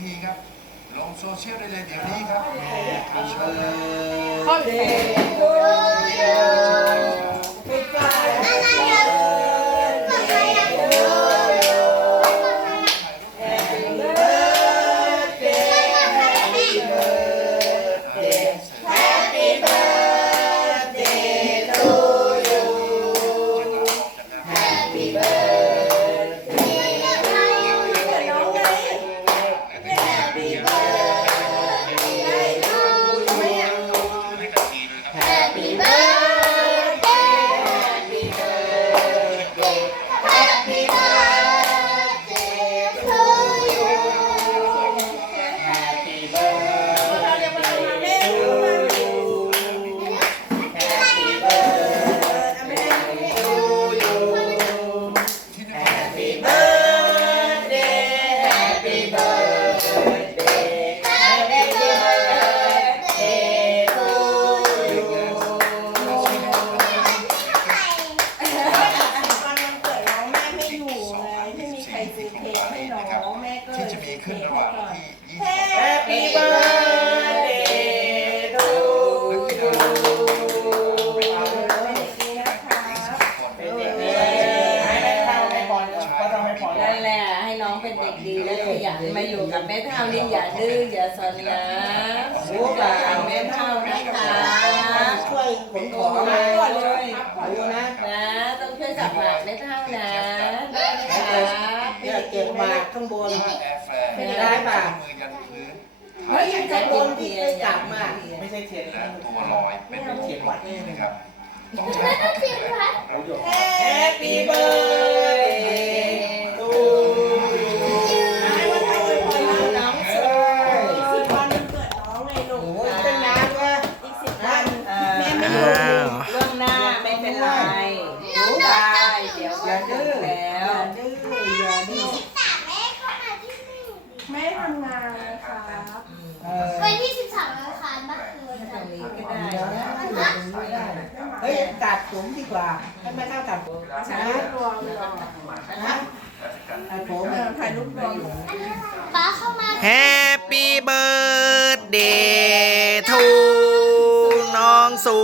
ทีครับ ลงโซเชียลได้เลยเดี๋ยวนี้ครับแเชิญ ที่ยจะมีซื้อขึ้นเค้กระหให้ว่างก่อนที่ Happy birthday to you นั่นแหละให้น้องเป็นเด็กดีและขยันมาอยู่กับแม่เท่านี่อย่าดื้ออย่าสนนะสู้กับแม่เท่านะคะช่วยขนของมามาก่อนเลยดูนะนะต้องช่วยจับหมากแม่เท่านะได้ไหมครับ เนี่ยเก็ บหมากข้างบนมือยันพื้นเฮ้ยข้างบนที่เคยจับหมากไม่ใช่เทียนและตัวลอยเป็นเทียนวัดนะครับต้องใช้ประโยชน์ Happy birthday to you น้องเสืออีกสิบวันวันเกิดน้องไงลูกโอ้ยเป็นนานวะอีกสิบวันแม่ไม่เอยู่รื่องหน้าไม่เป็นไรรู้ได้เดี๋ยวอย่าก็ดื้ถึองแล้อย่าวดื้ออย่าดื้อ แม่ทำงานนะครับเออวันที่13อังคารเมื่อคืนตรงนี้ก็เดี๋ได้ยวนะไม่ได้เฮ้ยตัดผมดีกว่าให้ไม่เท่าตัดผมถ่ายนะรูปรวมก่อนนะตัดผมเออถ่ายรูปรวมป้าเข้ามา Happy birthday to น้องสู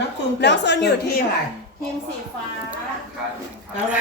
น้องซุนน้องซุนอยู่ทีมเท่าไหร่